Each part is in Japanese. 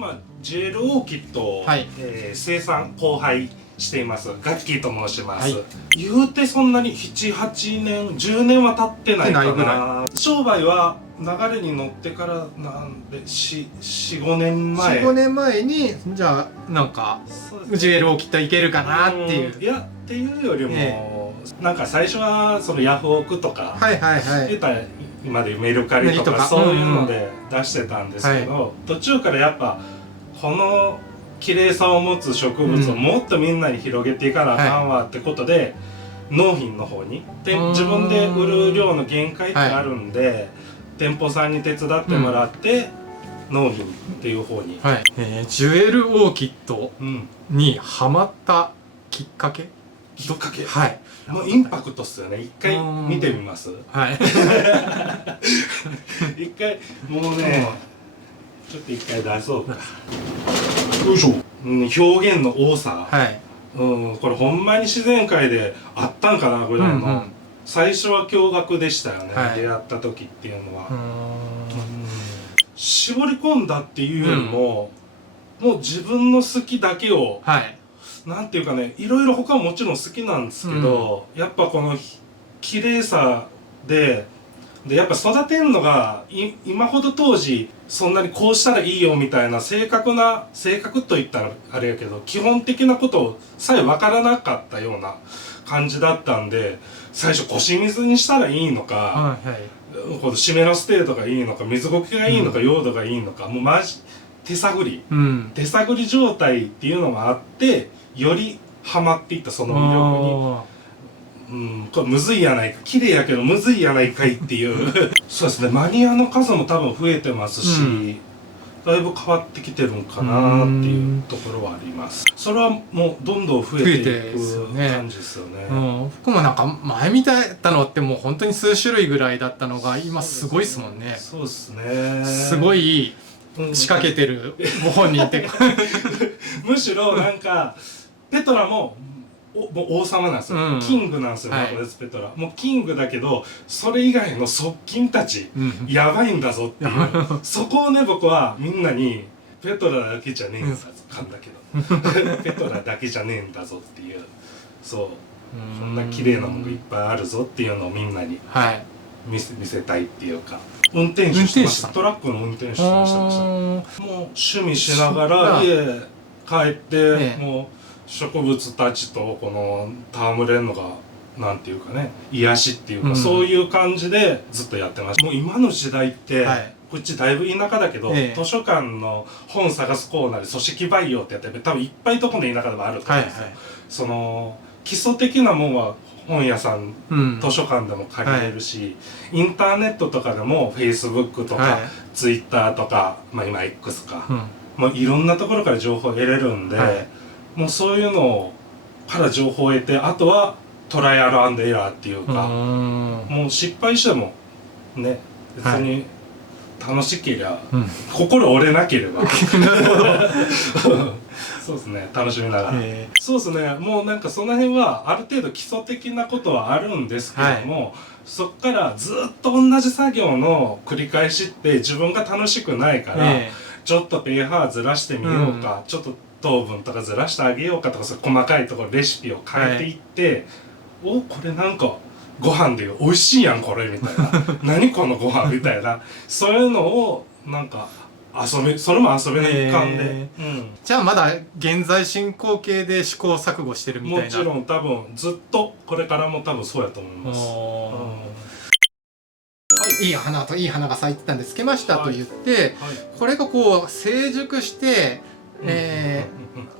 今ジュエルオーキッドを、生産交配していますガッキーと申します、言うてそんなに7、8年10年は経ってないかな。商売は流れに乗ってからなんで4、5年前4、5年前にじゃあなんかジュエルをきっといけるかなっていう。いやっていうよりも、なんか最初はそのヤフオクとか出た今でメルカリとかそういうので出してたんですけど、途中からやっぱこの綺麗さを持つ植物をもっとみんなに広げていかなあかんわってことで、納品の方に自分で売る量の限界ってあるんで、店舗さんに手伝ってもらって、納品っていう方に、ジュエルオーキッドにハマったきっかけ、もうインパクトっすよね。一回見てみます。一回もうね、ちょっと一回出そうか。よいしょ。表現の多さ、これほんまに自然界であったんかなぐらいの、最初は驚愕でしたよね、出会った時っていうのは。絞り込んだっていうよりも、もう自分の好きだけを、なんていうかね、いろいろ他はもちろん好きなんですけど、やっぱこの綺麗さでやっぱ育てんのが今ほど当時そんなにこうしたらいいよみたいな正確といったらあれやけど基本的なことさえ分からなかったような感じだったんで、最初腰水にしたらいいのか、この湿らせ程度がいいのか、水ごきがいいのか、用土がいいのか、もうマジ手探り状態っていうのがあって、よりハマっていったその魅力に。これむずいやないか、綺麗やけどむずいやないかいっていうそうですね、マニアの数も多分増えてますし、だいぶ変わってきてるんかなっていうところはあります。それはもうどんどん増えていく感じですよね。僕もなんか前見たのってもう本当に数種類ぐらいだったのが今すごいですもんね。そうですね。すごい仕掛けてるご本人ってむしろなんかペトラももう王様なんですよ、キングなんですよ、マコレス・ペトラ。もうキングだけどそれ以外の側近たち、やばいんだぞっていうそこをね、僕はみんなにペトラだけじゃねえんだぞ、噛んだけどペトラだけじゃねえんだぞっていう、そうこんな綺麗なものがいっぱいあるぞっていうのをみんなに見せたいっていうか。運転手してました。トラックの運転手してました。もう趣味しながら家帰って、もう植物たちとこの戯れるのがなんていうかね、癒しっていうか、そういう感じでずっとやってました。もう今の時代って、こっちだいぶ田舎だけど、図書館の本探すコーナーで組織培養ってやって多分いっぱいとこの田舎でもあると思うんですよ。その基礎的なもんは本屋さん、図書館でも借りれるし、インターネットとかでも Facebook とか Twitter とか、まあ今 X か、もういろんなところから情報を得れるんで、もうそういうのから情報を得て、あとはトライアル&エラーっていうか、もう失敗してもね、別に楽しければ、心折れなければそうですね、楽しみながら、そうですね、もうなんかその辺はある程度基礎的なことはあるんですけども、そっからずっと同じ作業の繰り返しって自分が楽しくないから、ちょっと pH ずらしてみようか、ちょっと糖分とかずらしてあげようかとか、そういう細かいところレシピを変えていって、お、これなんかご飯で美味しいやんこれみたいな何このご飯みたいな、そういうのをなんかそれも遊びの一環で、じゃあまだ現在進行形で試行錯誤してるみたいな。もちろん多分ずっとこれからも多分そうやと思います。いい花といい花が咲いてたんでつけましたと言って、これがこう成熟して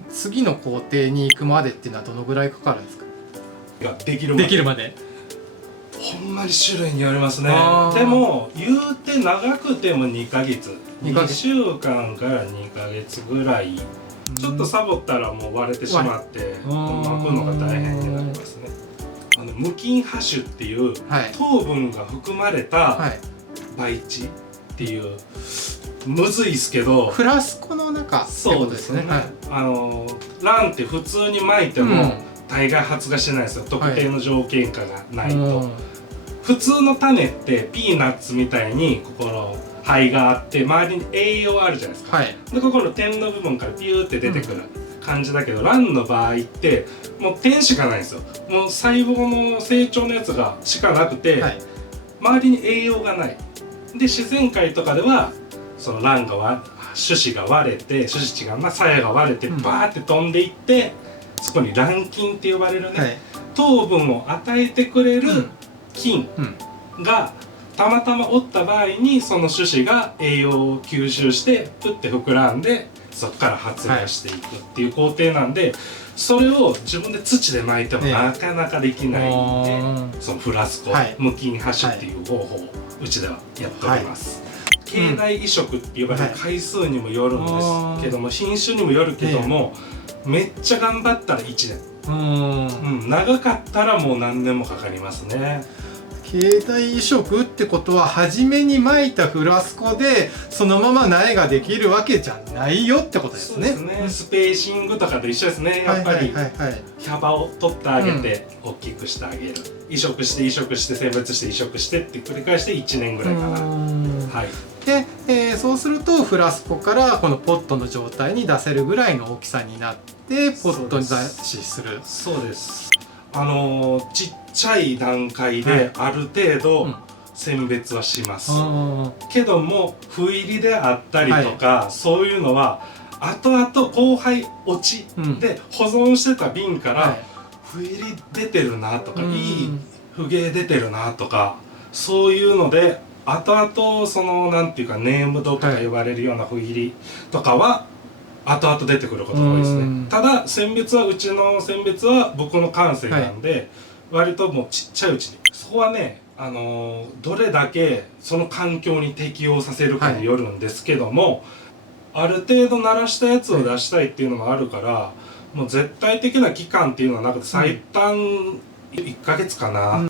次の工程に行くまでっていうのはどのぐらいかかるんですか？できるまでほんまに種類によりますね。でも言うて長くても2ヶ月2週間から2ヶ月ぐらい、ちょっとサボったらもう割れてしまって巻くのが大変になりますね。無菌ハッシュっていう糖分が含まれた培地っていう、むずいっすけど、フラスコの中ってことですね。ランって普通に巻いても大概発芽しないですよ、特定の条件下がないと。普通の種ってピーナッツみたいにここの肺があって周りに栄養あるじゃないですか、はい、でここの点の部分からピューって出てくる感じだけど、ランの場合ってもう点しかないんですよ。もう細胞の成長のやつがしかなくて、はい、周りに栄養がない。で自然界とかではその卵が種子が割れて鞘が割れてバーって飛んでいって、そこに卵菌って呼ばれるね、はい、糖分を与えてくれる菌がたまたまおった場合に、その種子が栄養を吸収してプッて膨らんでそこから発芽していくっていう工程なんで、それを自分で土で巻いてもなかなかできないんで、そのフラスコ、無菌ハシっていう方法をうちではやっております。境内移植って呼ばれる回数にもよるんですけども、品種にもよるけども、めっちゃ頑張ったら1年、長かったらもう何年もかかりますね。境内移植ってことは初めにまいたフラスコでそのまま苗ができるわけじゃないよってことですね。そうですね。スペーシングとかと一緒ですね。やっぱり幅を取ってあげて大きくしてあげる、移植して選別して移植してって繰り返して1年ぐらいかな。はい。で、そうするとフラスコからこのポットの状態に出せるぐらいの大きさになってポットに出しする。そうです。ちっちゃい段階である程度選別はします、けども斑入りであったりとか、そういうのは後々交配落ちで保存してた瓶から斑入り出てるなとか、いい斑毛出てるなとか、そういうので後々そのなんていうかネームドとか呼ばれるような斑入りとかは後々出てくることが多いですね。ただうちの選別は僕の感性なんで、割ともうちっちゃいうちに、そこはねどれだけその環境に適応させるかによるんですけども、ある程度慣らしたやつを出したいっていうのもあるから、もう絶対的な期間っていうのはなくて最短1ヶ月かな。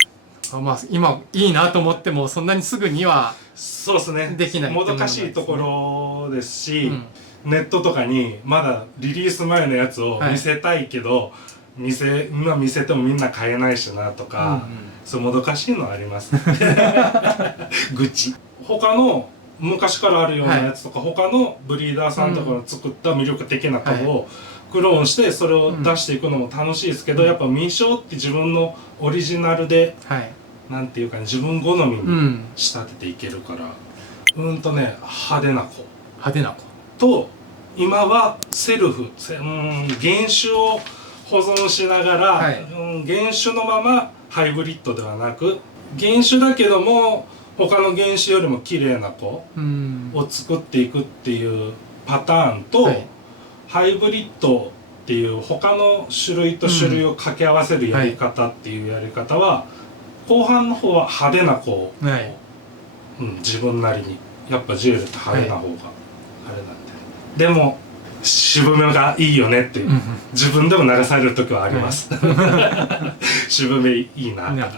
まあ今いいなと思ってもそんなにすぐにはそうですね、できないもどかしいところですし、ネットとかにまだリリース前のやつを見せたいけど、今見せてもみんな買えないしなとか、そうもどかしいのはあります愚痴。他の昔からあるようなやつとか、他のブリーダーさんとかの作った魅力的な株をクローンしてそれを出していくのも楽しいですけど、やっぱ未生って自分のオリジナルで、なんていうか、自分好みに仕立てていけるから、派手な子と、今はセルフ原種を保存しながら、原種のままハイブリッドではなく、原種だけども他の原種よりも綺麗な子を作っていくっていうパターンと、ハイブリッドっていう他の種類と種類を掛け合わせるやり方っていうやり方は、後半の方は派手な子を、自分なりにやっぱジュエルって派手な方があれなんで、でも渋めがいいよねって自分でも流される時はあります渋めいいなとか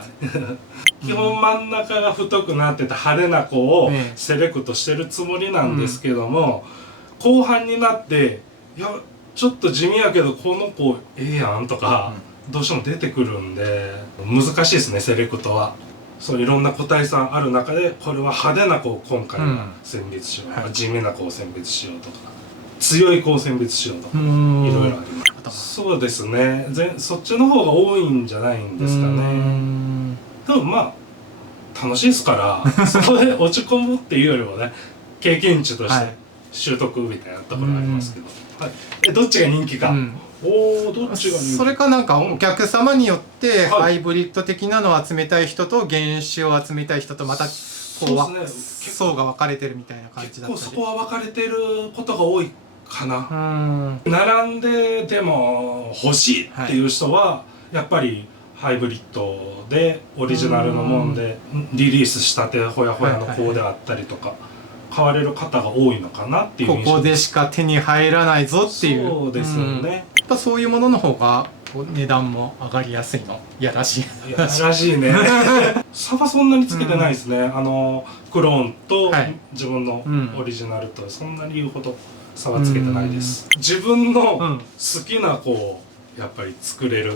基本真ん中が太くなってて派手な子をセレクトしてるつもりなんですけども、後半になっていやちょっと地味やけどこの子ええやんとかどうしても出てくるんで難しいですね、セレクトは。そういろんな個体差ある中でこれは派手な子を今回は選別しようとか、地味な子を選別しようとか、強い子を選別しようとか、いろいろあります。そうですね、そっちの方が多いんじゃないんですかね。でもまあ楽しいですからそこで落ち込むっていうよりもね、経験値として習得みたいなところありますけど、どっちが人気か、どっちが人気。それかなんかお客様によってハイブリッド的なのを集めたい人と原種を集めたい人とまた層が分かれてるみたいな感じだったり、結構そこは分かれてることが多いかな。並んででも欲しいっていう人はやっぱりハイブリッドでオリジナルのもんでリリースしたてほやほやの子であったりとか買われる方が多いのかなっていう印象。ここでしか手に入らないぞっていう。そうですよね。やっぱそういうものの方が値段も上がりやすいの。やらしい。やらしいね。差はそんなにつけてないですね。クローンと自分のオリジナルとそんなに言うほど差はつけてないです。自分の好きな子をやっぱり作れる。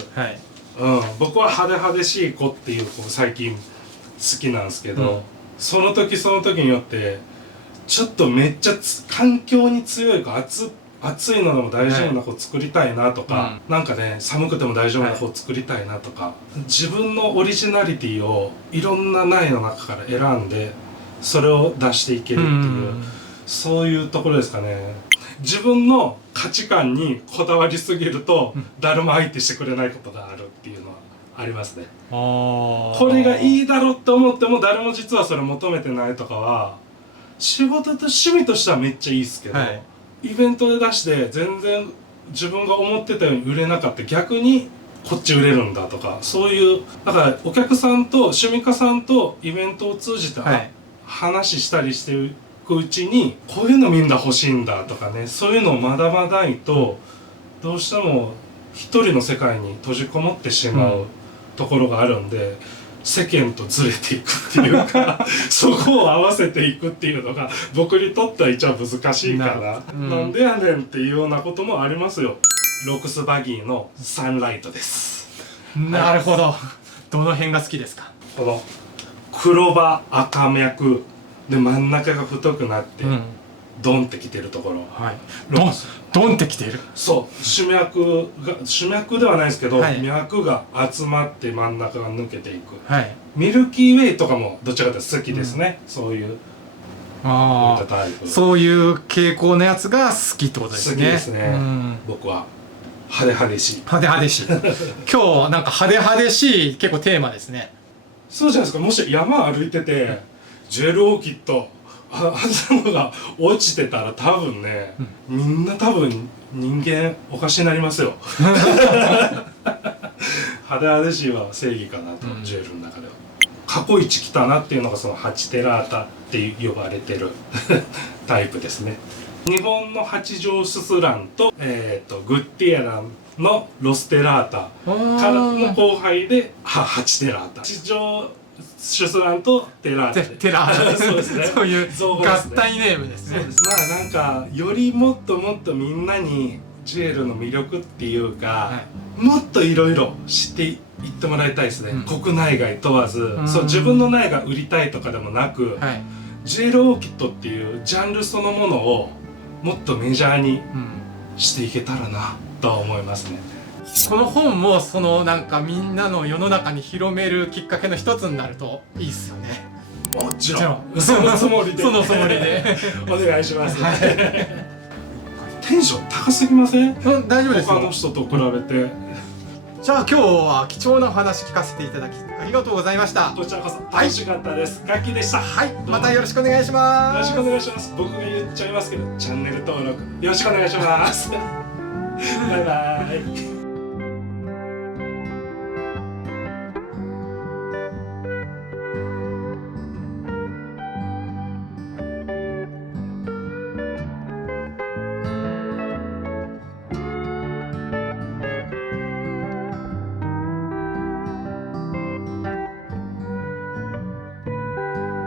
僕は派手しい子っていう子最近好きなんですけど、その時その時によってちょっとめっちゃ環境に強い子、暑いのでも大丈夫な子作りたいなとか、なんかね寒くても大丈夫な子作りたいなとか、自分のオリジナリティをいろんな苗の中から選んでそれを出していけるっていう、そういうところですかね。自分の価値観にこだわりすぎると誰も相手してくれないことがあるっていうのはありますね。これがいいだろうって思っても誰も実はそれ求めてないとかは、仕事と趣味としてはめっちゃいいですけど、イベントで出して全然自分が思ってたように売れなかった、逆にこっち売れるんだとか、そういうだからお客さんと趣味家さんとイベントを通じて、話したりしていくうちにこういうのみんな欲しいんだとかね、そういうのを学ばないとどうしても一人の世界に閉じこもってしまうところがあるんで、世間とずれていくっていうかそこを合わせていくっていうのが僕にとっては一番難しいから、なんでやねんっていうようなこともありますよ。ロクスバギーのサンライトです。なるほど。どの辺が好きですか？この黒葉赤脈で真ん中が太くなって、ドンってきてるところ、ドンってきてる。そう主脈ではないですけど、脈が集まって真ん中が抜けていく、ミルキーウェイとかもどちらかというと好きですね、そういうタイプ、そういう傾向のやつが好きってことですね。好きですね、僕は派手派手しい派手派手しい今日なんか派手派手しい結構テーマですね。そうじゃないですか。もし山歩いてて、ジュエルオーキッドあんなのが落ちてたら多分ね、みんな多分人間おかしになりますよ派手派手しいは正義かなと、ジュエルの中では。過去一来たなっていうのがそのハチテラータって呼ばれてるタイプですね。日本の八丈ススランと、グッティアランのロステラータからの後輩でハチテラータ、八丈シュスランとテラータテラータそうですね、そういう合体ネームですね。そうです。まあなんかよりもっともっとみんなにジュエルの魅力っていうか、もっといろいろ知っていってもらいたいですね、国内外問わず。そう自分の苗が売りたいとかでもなく、ジュエルオーキッドっていうジャンルそのものをもっとメジャーにしていけたらなとは思いますね。この本もそのなんかみんなの世の中に広めるきっかけの一つになるといいっすよね。もちろんそのつもりでそのつもりでお願いします、テンション高すぎません？大丈夫ですよ。他の人と比べて。じゃあ今日は貴重なお話聞かせていただきありがとうございました。こちらこそ楽しかったです。ガッキーでした。またよろしくお願いします。よろしくお願いします。僕が言っちゃいますけど、チャンネル登録よろしくお願いします。バイバイ。